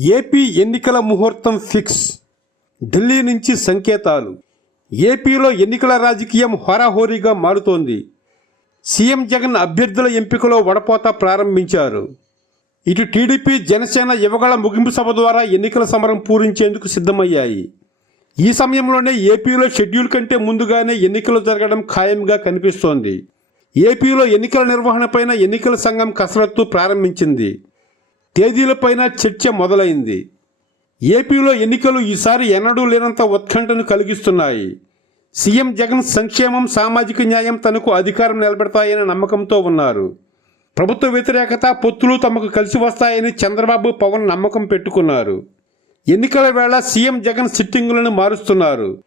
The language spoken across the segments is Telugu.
ఏపీ ఎన్నికల ముహూర్తం ఫిక్స్. ఢిల్లీ నుంచి సంకేతాలు. ఏపీలో ఎన్నికల రాజకీయం హోరాహోరీగా మారుతోంది. సీఎం జగన్ అభ్యర్థుల ఎంపికలో వడపోత ప్రారంభించారు. ఇటు టీడీపీ జనసేన యువగళ ముగింపు సభ ద్వారా ఎన్నికల సమరం పూరించేందుకు సిద్ధమయ్యాయి. ఈ సమయంలోనే ఏపీలో షెడ్యూల్ కంటే ముందుగానే ఎన్నికలు జరగడం ఖాయంగా కనిపిస్తోంది. ఏపీలో ఎన్నికల నిర్వహణపైన ఎన్నికల సంఘం కసరత్తు ప్రారంభించింది. తేదీలపైన చర్చ మొదలైంది. ఏపీలో ఎన్నికలు ఈసారి ఎన్నడూ లేనంత ఉత్కంఠను కలిగిస్తున్నాయి. సీఎం జగన్ సంక్షేమం సామాజిక న్యాయం తనకు అధికారం నిలబెడతాయనే నమ్మకంతో ఉన్నారు. ప్రభుత్వ వ్యతిరేకత పొత్తులు తమకు కలిసి వస్తాయని చంద్రబాబు పవన్ నమ్మకం పెట్టుకున్నారు. ఎన్నికల వేళ సీఎం జగన్ సిట్టింగులను మారుస్తున్నారు.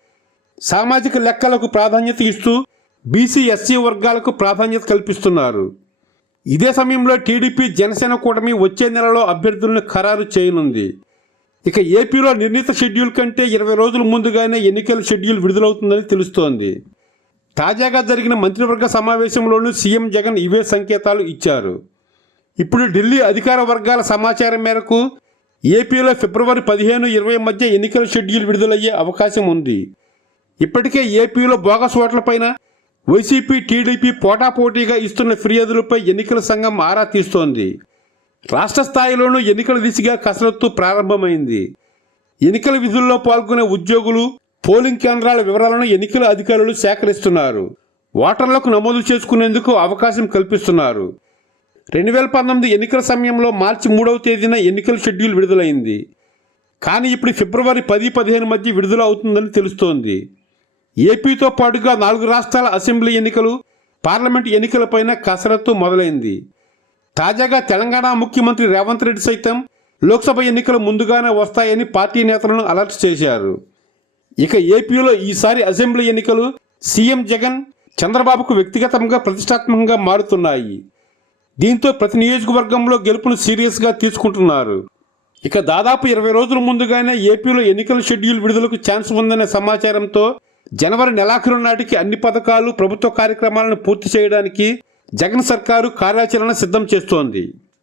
సామాజిక లెక్కలకు ప్రాధాన్యత ఇస్తూ బీసీ ఎస్సీ వర్గాలకు ప్రాధాన్యత కల్పిస్తున్నారు. ఇదే సమయంలో టీడీపీ జనసేన కూటమి వచ్చే నెలలో అభ్యర్థులను ఖరారు చేయనుంది. ఇక ఏపీలో నిర్ణీత షెడ్యూల్ కంటే ఇరవై రోజుల ముందుగానే ఎన్నికల షెడ్యూల్ విడుదలవుతుందని తెలుస్తోంది. తాజాగా జరిగిన మంత్రివర్గ సమావేశంలోనూ సీఎం జగన్ ఇవే సంకేతాలు ఇచ్చారు. ఇప్పుడు ఢిల్లీ అధికార వర్గాల సమాచారం మేరకు ఏపీలో ఫిబ్రవరి పదిహేను ఇరవై మధ్య ఎన్నికల షెడ్యూల్ విడుదలయ్యే అవకాశం ఉంది. ఇప్పటికే ఏపీలో బోగస్ ఓట్లపైన వైసీపీ టీడీపీ పోటాపోటీగా ఇస్తున్న ఫిర్యాదులపై ఎన్నికల సంఘం ఆరా తీస్తోంది. రాష్ట్ర స్థాయిలోనూ ఎన్నికల దిశగా కసరత్తు ప్రారంభమైంది. ఎన్నికల విధుల్లో పాల్గొనే ఉద్యోగులు పోలింగ్ కేంద్రాల వివరాలను ఎన్నికల అధికారులు సేకరిస్తున్నారు. ఓటర్లకు నమోదు చేసుకునేందుకు అవకాశం కల్పిస్తున్నారు. రెండు వేల పంతొమ్మిది ఎన్నికల సమయంలో మార్చి మూడవ తేదీన ఎన్నికల షెడ్యూల్ విడుదలైంది. కానీ ఇప్పుడు ఫిబ్రవరి పది పదిహేను మధ్య విడుదల అవుతుందని తెలుస్తోంది. ఏపీతో పాటుగా నాలుగు రాష్ట్రాల అసెంబ్లీ ఎన్నికలు పార్లమెంట్ ఎన్నికలపైన కసరత్తు మొదలైంది. తాజాగా తెలంగాణ ముఖ్యమంత్రి రేవంత్ రెడ్డి సైతం లోక్సభ ఎన్నికలు ముందుగానే వస్తాయని పార్టీ నేతలను అలర్ట్ చేశారు. ఇక ఏపీలో ఈసారి అసెంబ్లీ ఎన్నికలు సీఎం జగన్ చంద్రబాబుకు వ్యక్తిగతంగా ప్రతిష్టాత్మకంగా మారుతున్నాయి. దీంతో ప్రతి నియోజకవర్గంలో గెలుపును సీరియస్గా తీసుకుంటున్నారు. ఇక దాదాపు ఇరవై రోజుల ముందుగానే ఏపీలో ఎన్నికల షెడ్యూల్ విడుదలకు ఛాన్స్ ఉందనే సమాచారంతో జనవరి నెలాఖరు నాటికి అన్ని పథకాలు ప్రభుత్వ కార్యక్రమాలను పూర్తి చేయడానికి జగన్ సర్కారు కార్యాచరణ సిద్ధం చేస్తోంది.